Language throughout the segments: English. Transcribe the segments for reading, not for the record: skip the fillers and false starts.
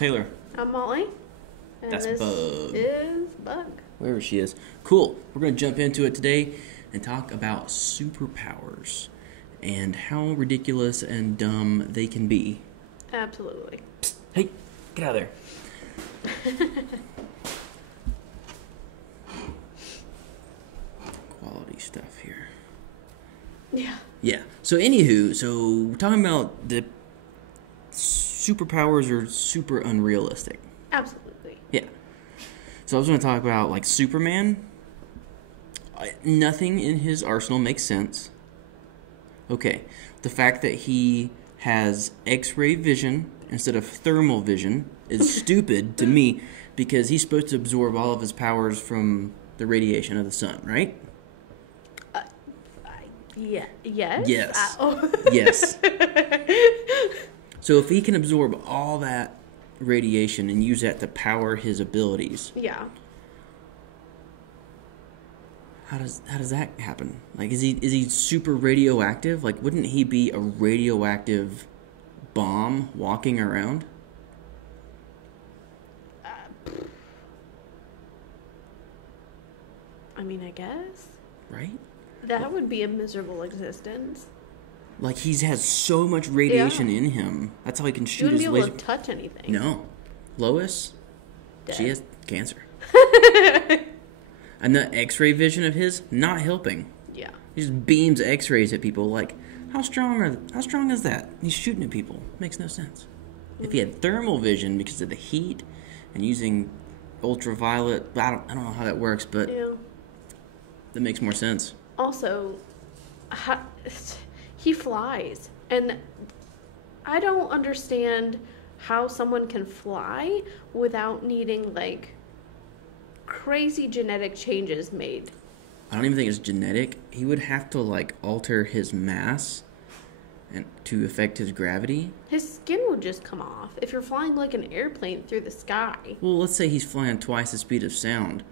Taylor. I'm Molly. And That's this Bug. is Bug. Wherever she is. Cool. We're going to jump into it today and talk about superpowers and how ridiculous and dumb they can be. Absolutely. Psst, hey, get out of there. Quality stuff here. Yeah. Yeah. So we're talking about the superpowers are super unrealistic. Absolutely. Yeah. So I was going to talk about, like, Superman. Nothing in his arsenal makes sense. Okay. The fact that he has X-ray vision instead of thermal vision is stupid to me because he's supposed to absorb all of his powers from the radiation of the sun, right? Yeah. Yes? Yes. Oh. Yes. So if he can absorb all that radiation and use that to power his abilities, Yeah. how does that happen? Like, is he super radioactive? Like, wouldn't he be a radioactive bomb walking around? I mean, I guess. Right? That would be a miserable existence. Like, he has so much radiation in him. That's how he can You shoot wouldn't his be able laser. to touch anything. No. Lois, Dead. she has cancer. And the X-ray vision of his, not helping. Yeah. He just beams X-rays at people. Like, how strong is that? He's shooting at people. Makes no sense. If he had thermal vision because of the heat and using ultraviolet, I don't know how that works, but Yeah. that makes more sense. Also, he flies. And I don't understand how someone can fly without needing, like, crazy genetic changes made. I don't even think it's genetic. He would have to, like, alter his mass and to affect his gravity. His skin would just come off if you're flying like an airplane through the sky. Well, let's say he's flying twice the speed of sound.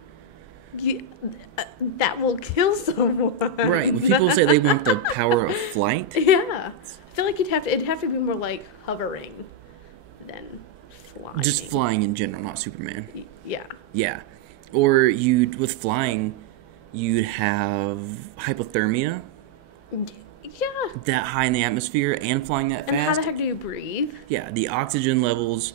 That will kill someone. Right. When people say they want the power of flight. Yeah. I feel like it'd have to be more like hovering than flying. Just flying in general, not Superman. Yeah. Yeah. Or with flying, you'd have hypothermia. Yeah. That high in the atmosphere and flying that And how fast. the heck do you breathe? Yeah, the oxygen levels,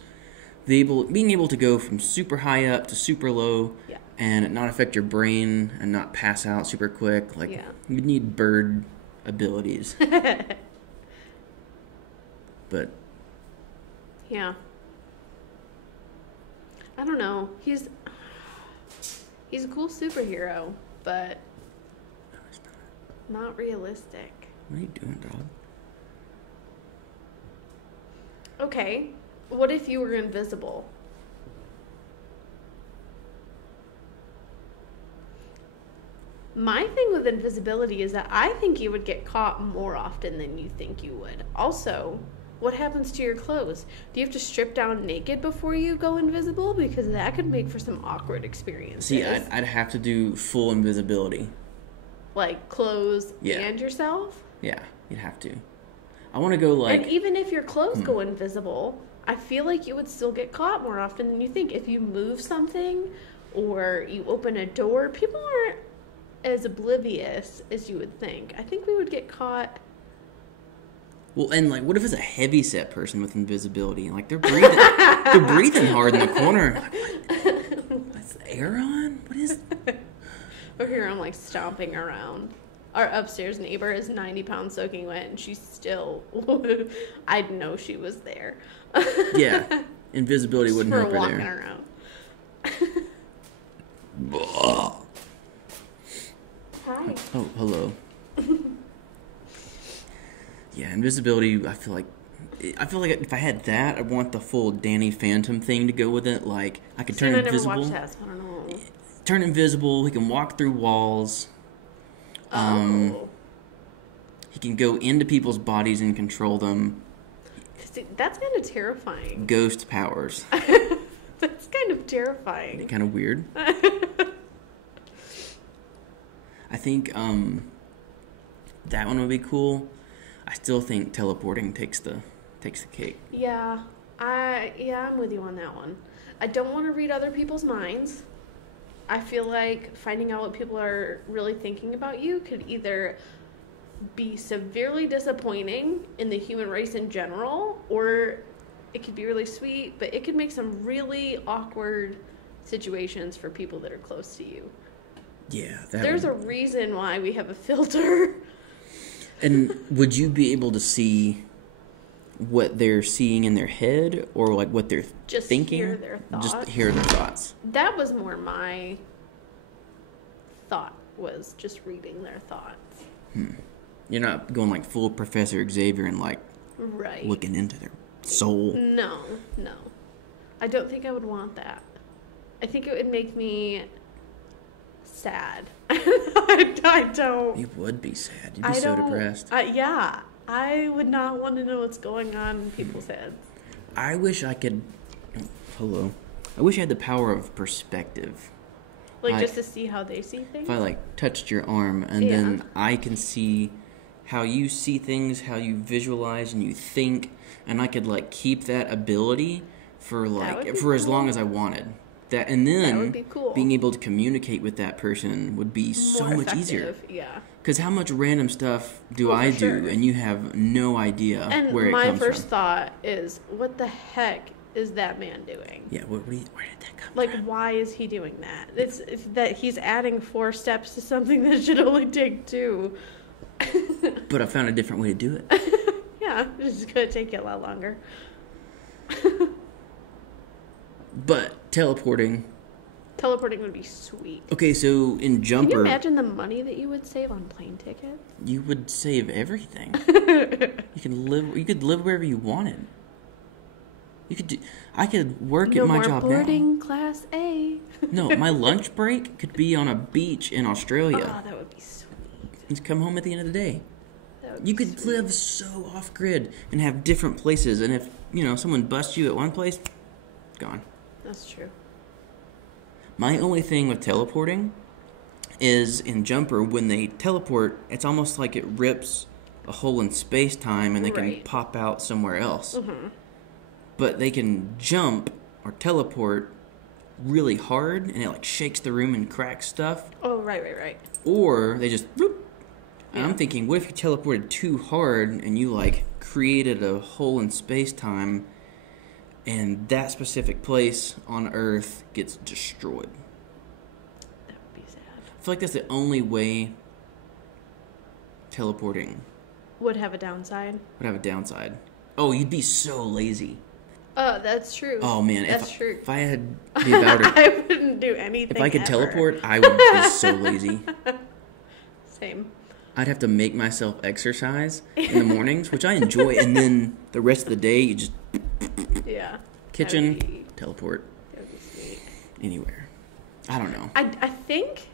being able to go from super high up to super low, Yeah. and it not affect your brain and not pass out super quick. Like, Yeah. you'd need bird abilities. But Yeah. I don't know. He's a cool superhero, but no, it's not. not realistic. What are you doing, dog? Okay. What if you were invisible? My thing with invisibility is that I think you would get caught more often than you think you would. Also, what happens to your clothes? Do you have to strip down naked before you go invisible? Because that could make for some awkward experiences. See, I'd have to do full invisibility. Like clothes Yeah. and yourself? Yeah, you'd have to. I want to go like... And even if your clothes go invisible, I feel like you would still get caught more often than you think. If you move something or you open a door, people aren't as oblivious as you would think. I think we would get caught. Well, and like, what if it's a heavy-set person with invisibility? Like, they're breathing hard in the corner. Like, what's the air on? What is... Or here I'm like stomping around. Our upstairs neighbor is 90 pounds soaking wet, and she's still... I'd know she was there. Yeah, invisibility Just wouldn't for help her walking there. around. Hi. Oh, hello. Yeah, invisibility, I feel like if I had that, I'd want the full Danny Phantom thing to go with it. Like, I could turn I invisible. never watched that, so I don't know. Turn invisible, he can walk through walls. Oh. He can go into people's bodies and control them. See, that's kind of terrifying. Ghost powers. That's kind of terrifying. Kind of weird. I think that one would be cool. I still think teleporting takes the cake. Yeah. Yeah, I'm with you on that one. I don't want to read other people's minds. I feel like finding out what people are really thinking about you could either be severely disappointing in the human race in general, or it could be really sweet, but it could make some really awkward situations for people that are close to you. Yeah, There's a reason why we have a filter. And would you be able to see what they're seeing in their head, or like what they're Just thinking? hear their thoughts. Just hear their thoughts. That was more my thought, was just reading their thoughts. You're not going like full Professor Xavier and like Right. looking into their soul. No. I don't think I would want that. I think it would make me sad. I don't. You would be sad. You'd be so depressed. Yeah. I would not want to know what's going on in people's heads. I wish I could. Oh, hello. I wish I had the power of perspective. Like, just to see how they see things? If I like touched your arm and then I can see how you see things, how you visualize and you think, and I could like keep that ability for like for as long as I wanted. That and then that would be cool. Being able to communicate with that person would be so More much effective. easier. Yeah. Because how much random stuff do I do, sure. and you have no idea And where it my comes first from. thought is, what the heck is that man doing? Yeah, where did that come Like, from? why is he doing that? It's that he's adding 4 steps to something that should only take 2. But I found a different way to do it. Yeah, it's going to take you a lot longer. But teleporting. Teleporting would be sweet. Okay, so in Can you Jumper, imagine the money that you would save on plane tickets? you would save everything. You could live wherever you wanted. I could work No at my more job boarding class A. now. No, my lunch break could be on a beach in Australia. Oh, that would be sweet. And come home at the end of the day. That would You be could sweet. live so off grid and have different places, and if someone busts you at one place, gone. That's true. My only thing with teleporting is in Jumper, when they teleport, it's almost like it rips a hole in space-time and they can Right. pop out somewhere else. Mm-hmm. But they can jump or teleport really hard and it like shakes the room and cracks stuff. Oh, right. Or they just whoop. And Yeah. I'm thinking, what if you teleported too hard and you like created a hole in space-time and that specific place on Earth gets destroyed? That would be sad. I feel like that's the only way teleporting Would have a downside. would have a downside. Oh, you'd be so lazy. Oh, that's true. Oh man, That's true. if I had the ability, I wouldn't do anything. if I could ever. teleport, I would be so lazy. Same. I'd have to make myself exercise in the mornings, which I enjoy, and then the rest of the day you just Yeah. kitchen, That'd be teleport sweet. anywhere. I don't know. I think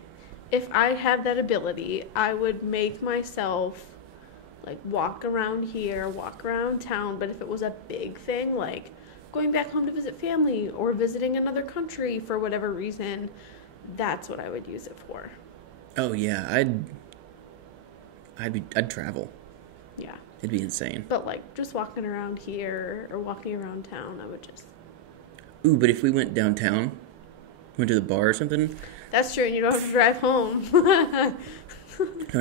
if I had that ability, I would make myself like walk around here, walk around town. But if it was a big thing, like going back home to visit family or visiting another country for whatever reason, that's what I would use it for. Oh yeah, I'd travel. Yeah. It'd be insane. But like just walking around here or walking around town, I would just. Ooh, but if we went downtown, went to the bar or something, That's true, and you don't have to drive home. don't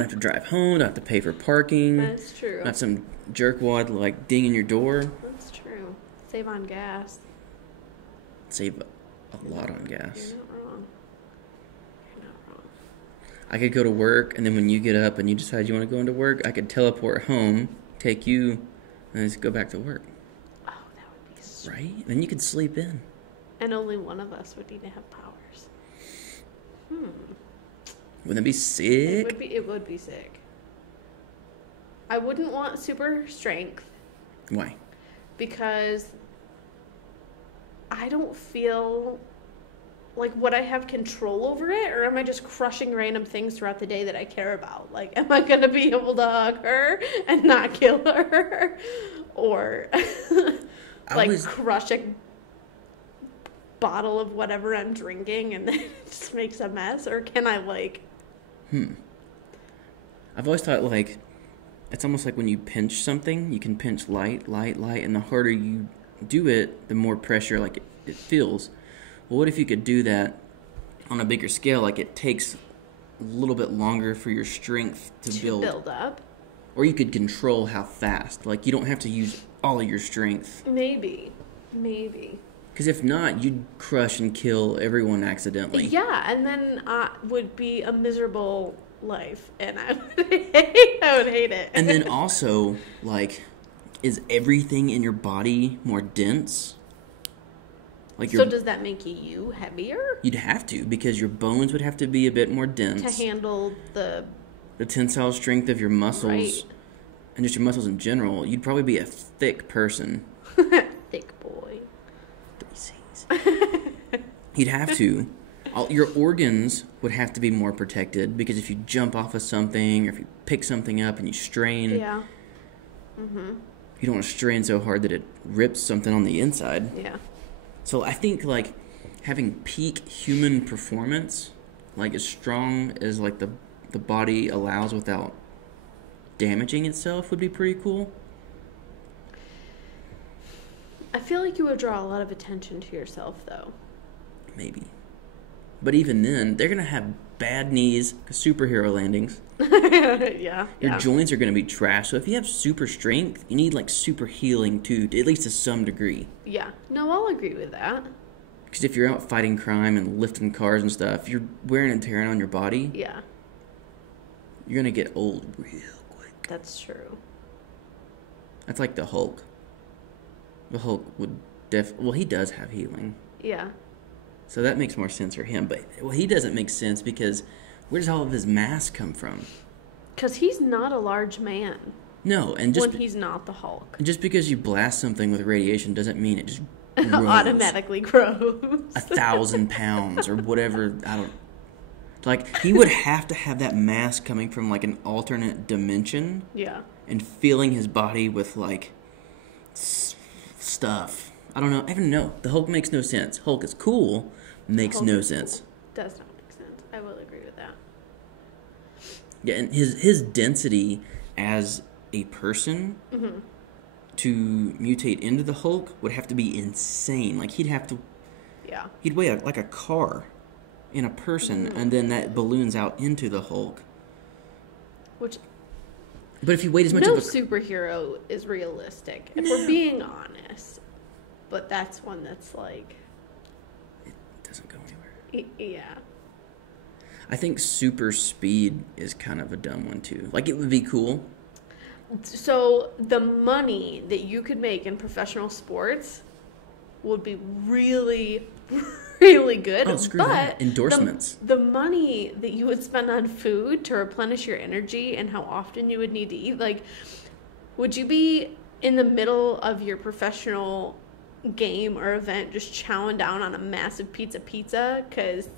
have to drive home, don't have to pay for parking. That's true. Not some jerkwad like dinging your door. That's true. Save on gas. Save a lot on gas. You're not wrong. You're not wrong. I could go to work, and then when you get up and you decide you want to go into work, I could teleport home, take you, and just go back to work. Oh, that would be sweet. Right? Then you could sleep in. And only one of us would need to have powers. Wouldn't that be sick? It would be sick. I wouldn't want super strength Why? because I don't feel like, would I have control over it, or am I just crushing random things throughout the day that I care about? Like, am I going to be able to hug her and not kill her? Or, like, crush a bottle of whatever I'm drinking and then it just makes a mess? Or can I, like... I've always thought, like, it's almost like when you pinch something, you can pinch light, and the harder you do it, the more pressure like it feels. Well, what if you could do that on a bigger scale? Like it takes a little bit longer for your strength to build up. Or you could control how fast. Like you don't have to use all of your strength. Maybe. Because if not, you'd crush and kill everyone accidentally. Yeah, and then would be a miserable life, and I would hate it. And then also, like, is everything in your body more dense? Like so does that make you heavier? You'd have to, because your bones would have to be a bit more dense. To handle the tensile strength of your muscles. Right. And just your muscles in general. You'd probably be a thick person. Thick boy. 3 C's. You'd have to. Your organs would have to be more protected, because if you jump off of something, or if you pick something up and you strain, yeah, you don't want to strain so hard that it rips something on the inside. Yeah. So I think like having peak human performance, like as strong as like the body allows without damaging itself, would be pretty cool. I feel like you would draw a lot of attention to yourself, though. Maybe. But even then, they're going to have bad knees, superhero landings. Yeah. Your joints are going to be trash. So if you have super strength, you need like super healing too, at least to some degree. Yeah. No, I'll agree with that. Because if you're out fighting crime and lifting cars and stuff, you're wearing and tearing on your body. Yeah. You're going to get old real quick. That's true. That's like the Hulk. The Hulk would well, he does have healing. Yeah. So that makes more sense for him. But, well, he doesn't make sense because where does all of his mass come from? Because he's not a large man. No, and just... when he's not the Hulk. Just because you blast something with radiation doesn't mean it just grows. Automatically grows. 1,000 pounds or whatever. I don't... Like, he would have to have that mass coming from, like, an alternate dimension. Yeah. And filling his body with, like, stuff. I don't know. I even know. The Hulk makes no sense. Hulk is cool. Makes no sense. Cool. Does not make sense. I will agree with that. Yeah, and his density as a person to mutate into the Hulk would have to be insane. Like, he'd have to... Yeah. He'd weigh like a car in a person, and then that balloons out into the Hulk. Which... But if you weighed as much no of a... superhero is realistic, if we're being honest. But that's one that's like... It doesn't go anywhere. Yeah. I think super speed is kind of a dumb one, too. Like, it would be cool. So, the money that you could make in professional sports would be really, really good. Oh, screw that. Endorsements. The money that you would spend on food to replenish your energy and how often you would need to eat, like, would you be in the middle of your professional game or event just chowing down on a massive pizza because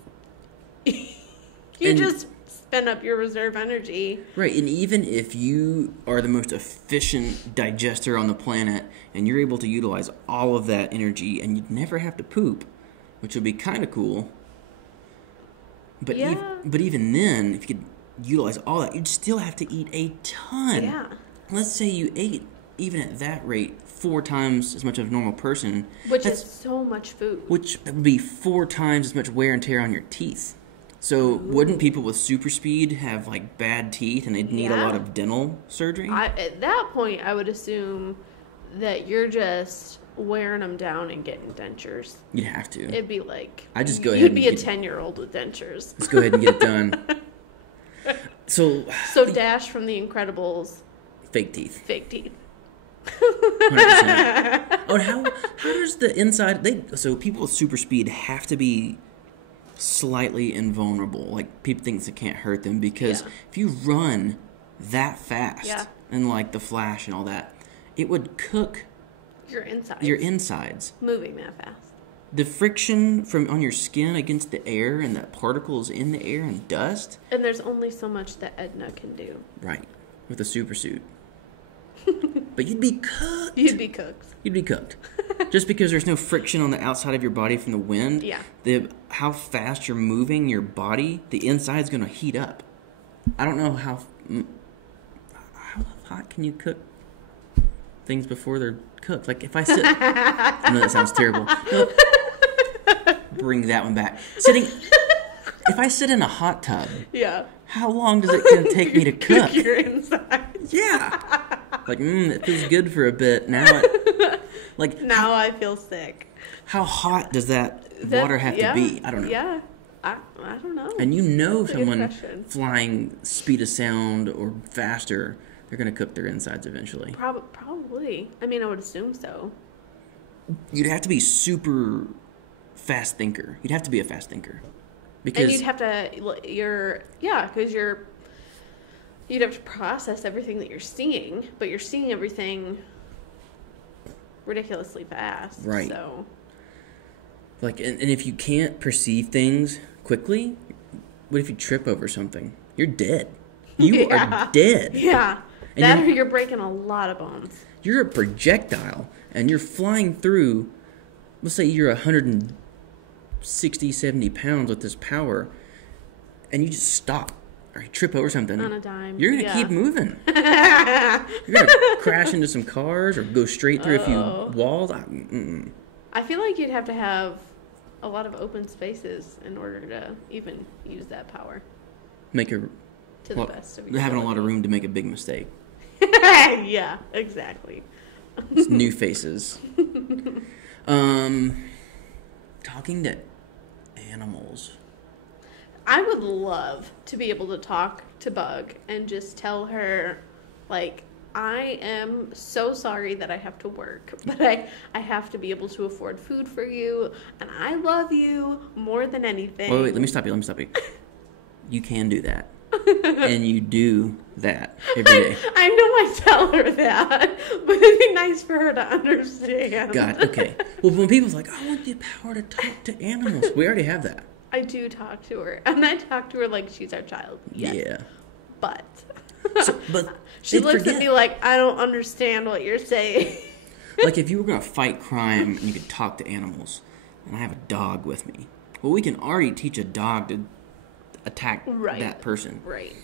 you just spend up your reserve energy? Right, and even if you are the most efficient digester on the planet and you're able to utilize all of that energy and you'd never have to poop, which would be kind of cool. But but even then, if you could utilize all that, you'd still have to eat a ton. Yeah. Let's say you ate, even at that rate, 4 times as much as a normal person. Which is so much food. Which would be 4 times as much wear and tear on your teeth. So wouldn't people with super speed have like bad teeth and they'd need a lot of dental surgery? At that point, I would assume that you're just wearing them down and getting dentures. You'd have to. It'd be like... I just go ahead You'd be a 10-year-old with dentures. Let's go ahead and get it done. So Dash from The Incredibles. Fake teeth. Fake teeth. 100%. Oh, how does the inside... So people with super speed have to be slightly invulnerable. Like, people think it can't hurt them because if you run that fast and like the Flash and all that, it would cook your insides. Moving that fast. The friction from on your skin against the air and the particles in the air and dust. And there's only so much that Edna can do. Right. With a super suit. But you'd be cooked. You'd be cooked. You'd be cooked. Just because there's no friction on the outside of your body from the wind. Yeah. How fast you're moving your body, the inside's going to heat up. I don't know how hot can you cook things before they're cooked. Like if I sit, I know that sounds terrible. No, bring that one back. If I sit in a hot tub, Yeah. how long does it gonna take me to cook? Your insides. Yeah. Like, it feels good for a bit. Now Now I feel sick. how hot does that water have to be? I don't know. Yeah. I don't know. And That's a good someone question. flying speed of sound or faster, they're going to cook their insides eventually. Probably. I mean, I would assume so. You'd have to be super fast thinker. You'd have to be a fast thinker. Because And you'd have to, because you'd have to process everything that you're seeing, but you're seeing everything ridiculously fast. Right. So, and if you can't perceive things quickly, what if you trip over something? You're dead. You are dead. yeah. And That or you're breaking a lot of bones. You're a projectile, and you're flying through, let's say you're 160, 70 pounds with this power, and you just stop, or you trip over something. On a dime. You're going to keep moving. You're going to crash into some cars or go straight through a few walls. I feel like you'd have to have a lot of open spaces in order to even use that power to the best of your having a lot of ability. room to make a big mistake. Yeah, exactly. It's new faces. Talking to animals. I would love to be able to talk to Bug and just tell her, like, I am so sorry that I have to work, but I have to be able to afford food for you, and I love you more than anything. Wait, let me stop you. You can do that. And you do that every day. I know I tell her that, but it'd be nice for her to understand. God, okay. Well, when people's like, I want the power to talk to animals, we already have that. I do talk to her, and I talk to her like she's our child. Yes. Yeah. But But she they'd looks forget. at me like, I don't understand what you're saying. Like if you were going to fight crime and you could talk to animals, and I have a dog with me, well, we can already teach a dog to attack that person. Right.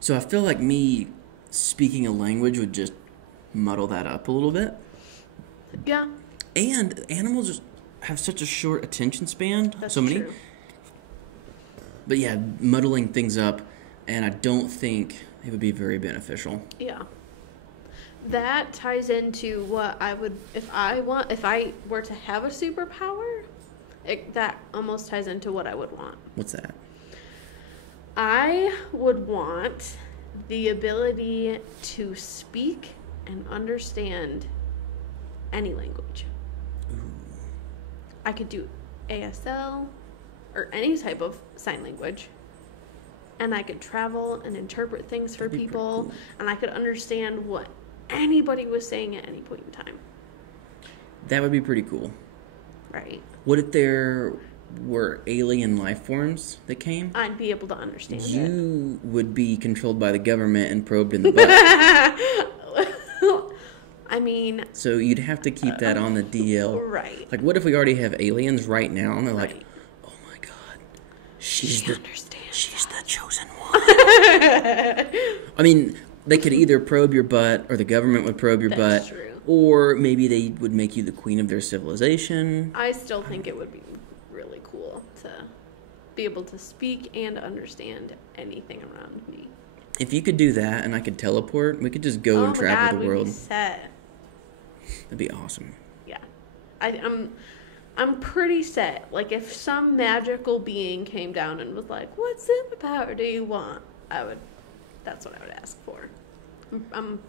So I feel like me speaking a language would just muddle that up a little bit. Yeah. And animals just have such a short attention span. That's so many. true. But yeah, muddling things up, and I don't think it would be very beneficial. Yeah. That ties into what I would, if I were to have a superpower, that almost ties into what I would want. What's that? I would want the ability to speak and understand any language. I could do ASL or any type of sign language. And I could travel and interpret things for That'd be pretty people. cool. And I could understand what anybody was saying at any point in time. That would be pretty cool. Right? What if there were alien life forms that came? I'd be able to understand it. You would be controlled by the government and probed in the butt. I mean, So you'd have to keep that on the DL. right. Like, what if we already have aliens right now, and they're like, Right. oh my god, she's the chosen one. I mean, they could either probe your butt, or the government would probe your That's butt, true. or maybe they would make you the queen of their civilization. I still think it would be really cool to be able to speak and understand anything around me. If you could do that, and I could teleport, we could just go and travel the we'd world. be set. That'd be awesome. Yeah, I'm pretty set. Like, if some magical being came down and was like, "What superpower do you want?" That's what I would ask for. I'm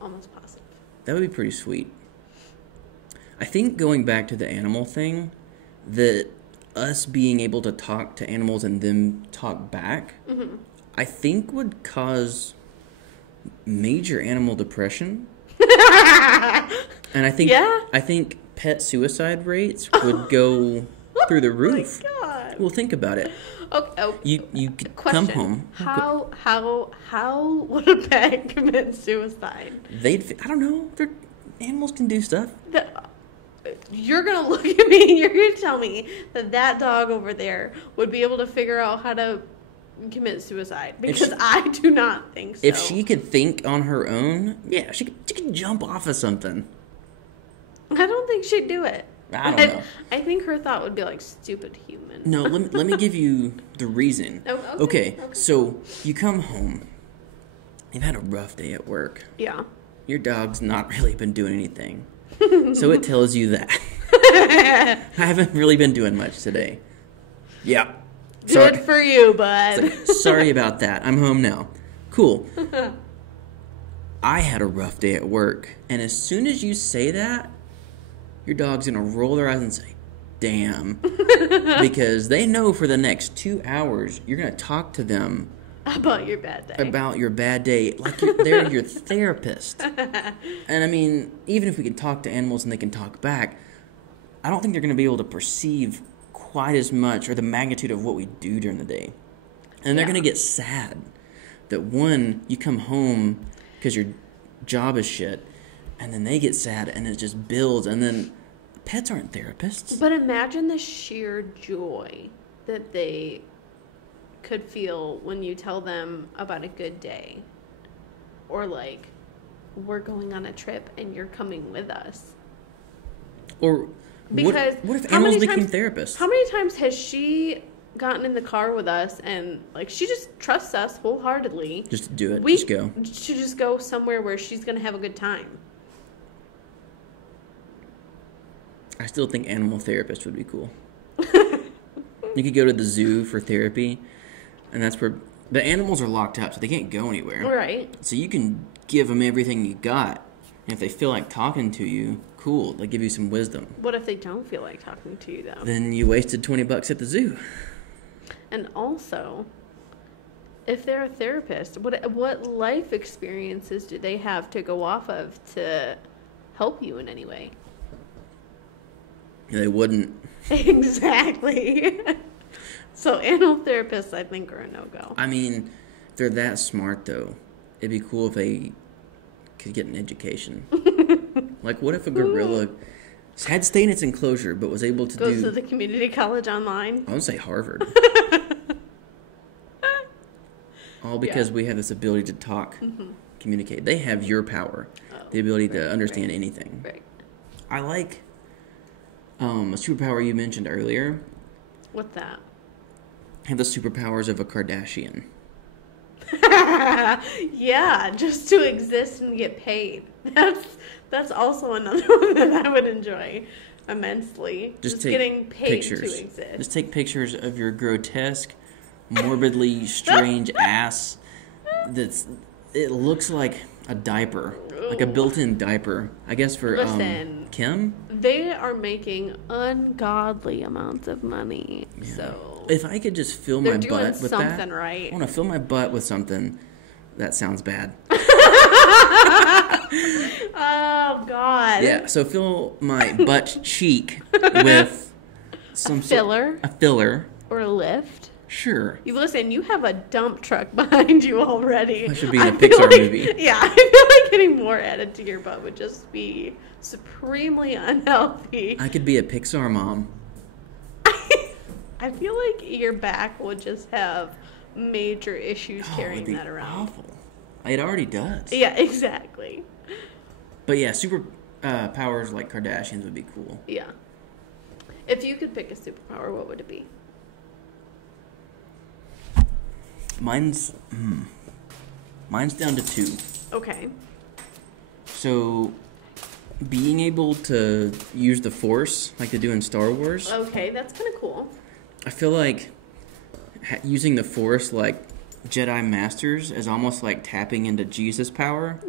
almost positive. That would be pretty sweet. I think going back to the animal thing, that us being able to talk to animals and them talk back, I think would cause major animal depression. And I think pet suicide rates would go through the roof. Oh my God. Well, think about it. Okay. You could Question. come home. How would a pet commit suicide? I don't know. Animals can do stuff. You're gonna look at me and you're gonna tell me that dog over there would be able to figure out how to commit suicide because I do not think so. If she could think on her own, yeah, she could jump off of something. I don't think she'd do it. I don't know. I think her thought would be like, stupid human. No, let me give you the reason. Oh, Okay, so you come home. You've had a rough day at work. Yeah. Your dog's not really been doing anything. So it tells you that. I haven't really been doing much today. Yeah. Good for you, bud. Sorry about that. I'm home now. Cool. I had a rough day at work. And as soon as you say that, your dog's going to roll their eyes and say, damn. Because they know for the next 2 hours, you're going to talk to them about your bad day. Like they're your therapist. And I mean, even if we can talk to animals and they can talk back, I don't think they're going to be able to perceive quite as much or the magnitude of what we do during the day. And they're going to get sad that one, you come home because your job is shit, and then they get sad and it just builds, and then pets aren't therapists. But imagine the sheer joy that they could feel when you tell them about a good day. Or like, we're going on a trip and you're coming with us. Or because what if animals became therapists? How many times has she gotten in the car with us and like she just trusts us wholeheartedly? Just do it. We just go. should just go somewhere where she's going to have a good time. I still think animal therapist would be cool. You could go to the zoo for therapy, and that's where the animals are locked up, so they can't go anywhere. Right. So you can give them everything you got, and if they feel like talking to you, cool, they give you some wisdom. What if they don't feel like talking to you, though? Then you wasted $20 at the zoo. And also, if they're a therapist, what life experiences do they have to go off of to help you in any way? They wouldn't. Exactly. So animal therapists, I think, are a no-go. I mean, if they're that smart, though, it'd be cool if they could get an education. Like, what if a gorilla had to stay in its enclosure, but was able to Goes to the community college online? I would say Harvard. All because we have this ability to talk, communicate. They have your power, the ability to understand anything. Right. I like a superpower you mentioned earlier. What's that? Have the superpowers of a Kardashian. Yeah, just to exist and get paid. That's also another one that I would enjoy immensely. Just getting paid to exist. Just take pictures of your grotesque, morbidly strange ass. It looks like a diaper, like a built-in diaper. I guess for Kim. They are making ungodly amounts of money. Yeah. So if I could just fill my butt with that, right. I want to fill my butt with something. That sounds bad. Oh God. Yeah. So fill my butt cheek with some filler. A filler or a lift. Sure. You have a dump truck behind you already. I should be in a Pixar movie. Yeah, I feel like getting more added to your butt would just be supremely unhealthy. I could be a Pixar mom. I feel like your back would just have major issues carrying that around. Awful. It already does. Yeah, exactly. But yeah, super powers like Kardashians would be cool. Yeah. If you could pick a superpower, what would it be? Mine's down to 2. Okay. So, being able to use the Force like they do in Star Wars. Okay, that's kind of cool. I feel like using the Force like Jedi Masters is almost like tapping into Jesus' power.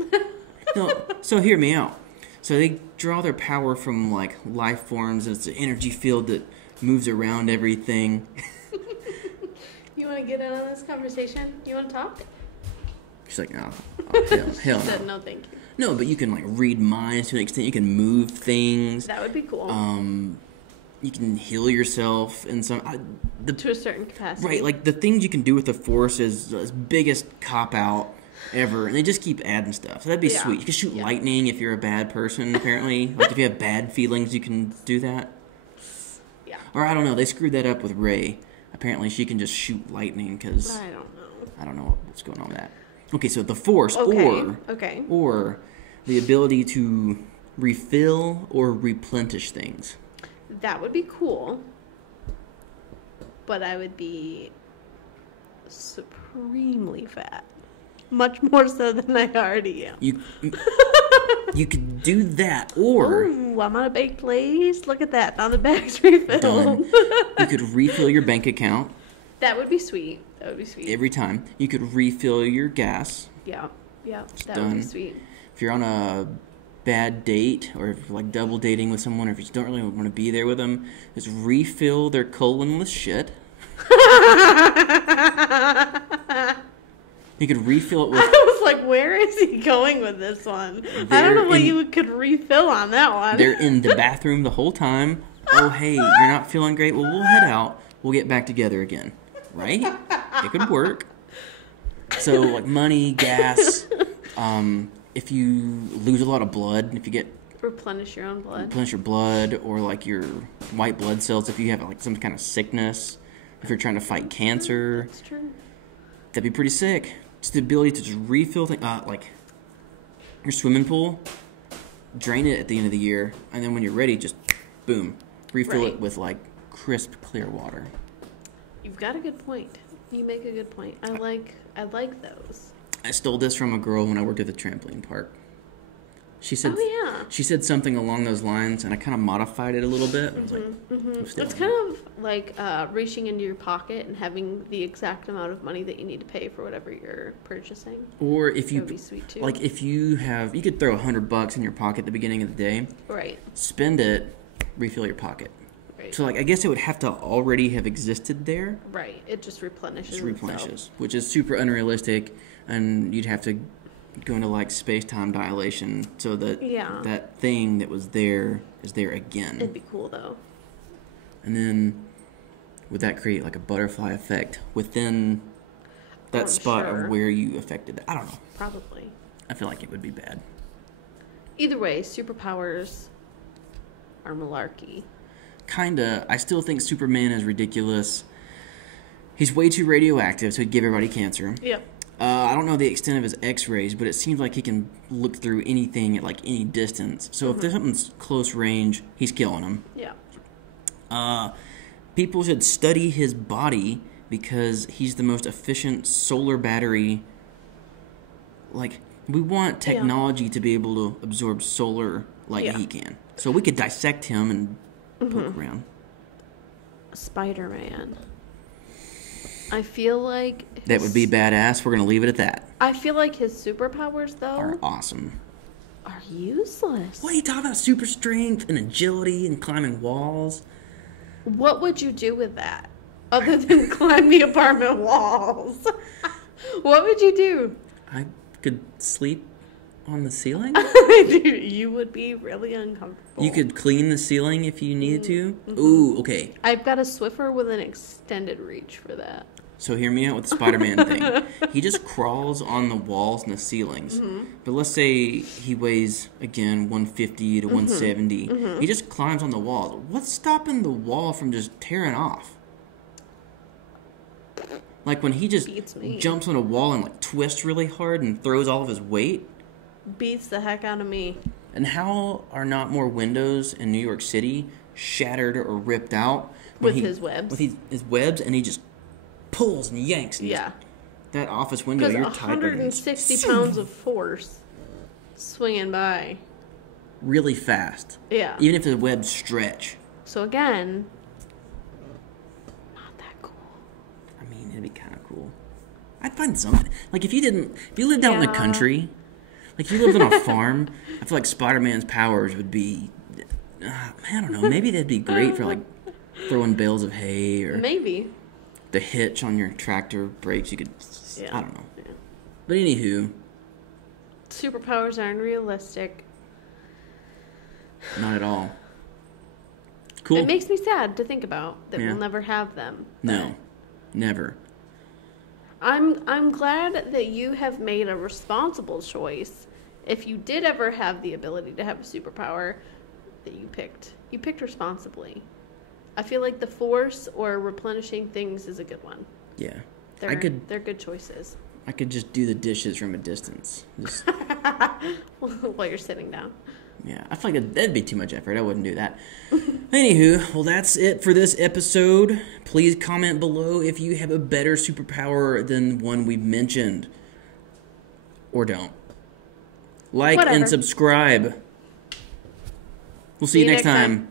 No, so hear me out. So they draw their power from like life forms, and it's an energy field that moves around everything. You want to get in on this conversation? You want to talk? She's like, no. Hell She said no. no, thank you. No, but you can like read minds to an extent. You can move things. That would be cool. You can heal yourself in some to a certain capacity. Right, like the things you can do with the Force is the biggest cop out ever, and they just keep adding stuff. So that'd be sweet. You can shoot lightning if you're a bad person. Apparently, like if you have bad feelings, you can do that. Yeah. Or I don't know. They screwed that up with Rey. Apparently, she can just shoot lightning because I don't know. I don't know what's going on with that. Okay, so the Force, Okay. or the ability to refill or replenish things. That would be cool. But I would be supremely fat. Much more so than I already am. You could do that, or Ooh, I'm on a baked lace. Look at that. Now the bag's refilled. done. You could refill your bank account That would be sweet. That would be sweet. every time. You could refill your gas. Yeah. That done. would be sweet. If you're on a bad date, or if you're like double dating with someone, or if you just don't really want to be there with them, just refill their colon with shit. You could refill it with. I was like, where is he going with this one? I don't know what you could refill on that one. They're in the bathroom the whole time. Oh, hey, you're not feeling great? Well, we'll head out. We'll get back together again. Right? It could work. So, like money, gas. If you lose a lot of blood, if you get Replenish your own blood. replenish your blood, or like your white blood cells, if you have like some kind of sickness, if you're trying to fight cancer, That's true. that'd be pretty sick. Just the ability to just refill things, like your swimming pool, drain it at the end of the year, and then when you're ready, just boom, refill Right. it with like crisp, clear water. You've got a good point. You make a good point. I like those. I stole this from a girl when I worked at the trampoline park. She said, Oh, yeah. she said something along those lines, and I kind of modified it a little bit. I was like, I'm stealing It's it. kind of like reaching into your pocket and having the exact amount of money that you need to pay for whatever you're purchasing. Or if That you would be sweet too. like, if you could throw $100 in your pocket at the beginning of the day, Right. spend it, refill your pocket. Right. So like, I guess it would have to already have existed there. Right. It just replenishes. Just itself. replenishes, which is super unrealistic, and you'd have to go into like space-time dilation so that Yeah. that thing that was there is there again. It'd be cool though. And then would that create like a butterfly effect within that I'm spot sure. of where you affected it? I don't know. Probably. I feel like it would be bad. Either way, superpowers are malarkey. Kinda. I still think Superman is ridiculous. He's way too radioactive, so he'd give everybody cancer. Yep. I don't know the extent of his X-rays, but it seems like he can look through anything at like any distance. So if there's something's close range, he's killing them. Yeah. People should study his body because he's the most efficient solar battery. Like, we want technology to be able to absorb solar like Yeah. he can. So we could dissect him and poke around. Spider-Man. I feel like That would be badass. We're going to leave it at that. I feel like his superpowers though Are awesome. are useless. What are you talking about? Super strength and agility and climbing walls? What would you do with that other than climb the apartment walls? What would you do? I could sleep on the ceiling. Dude, you would be really uncomfortable. You could clean the ceiling if you needed to. Ooh, okay. I've got a Swiffer with an extended reach for that. So hear me out with the Spider-Man thing. He just crawls on the walls and the ceilings. But let's say he weighs, again, 150 to 170. He just climbs on the wall. What's stopping the wall from just tearing off? Like when he just Beats me. jumps on a wall and like twists really hard and throws all of his weight. Beats the heck out of me. And how are not more windows in New York City shattered or ripped out when With his webs? With his webs, and he just pulls and yanks. And Yeah. that office window, Because you're tight. 160 pounds of force swinging by. really fast. Yeah. Even if the webs stretch. So again, not that cool. I mean, it'd be kind of cool. I'd find something. Like if you lived out in the Yeah. country, like if you lived on a farm, I feel like Spider-Man's powers would be, I don't know, maybe that'd be great for like throwing bales of hay or Maybe. the hitch on your tractor brakes. You could, Yeah. I don't know. Yeah. But anywho, Superpowers are unrealistic. not at all. Cool. It makes me sad to think about that Yeah. we'll never have them. No, never. I'm glad that you have made a responsible choice. If you did ever have the ability to have a superpower, that you picked responsibly. I feel like the Force or replenishing things is a good one. Yeah. They're good choices. I could just do the dishes from a distance. Just, While you're sitting down. yeah, I feel like that'd be too much effort. I wouldn't do that. Anywho, well, that's it for this episode. Please comment below if you have a better superpower than one we've mentioned. Or don't. Like Whatever. and subscribe. We'll see you next time.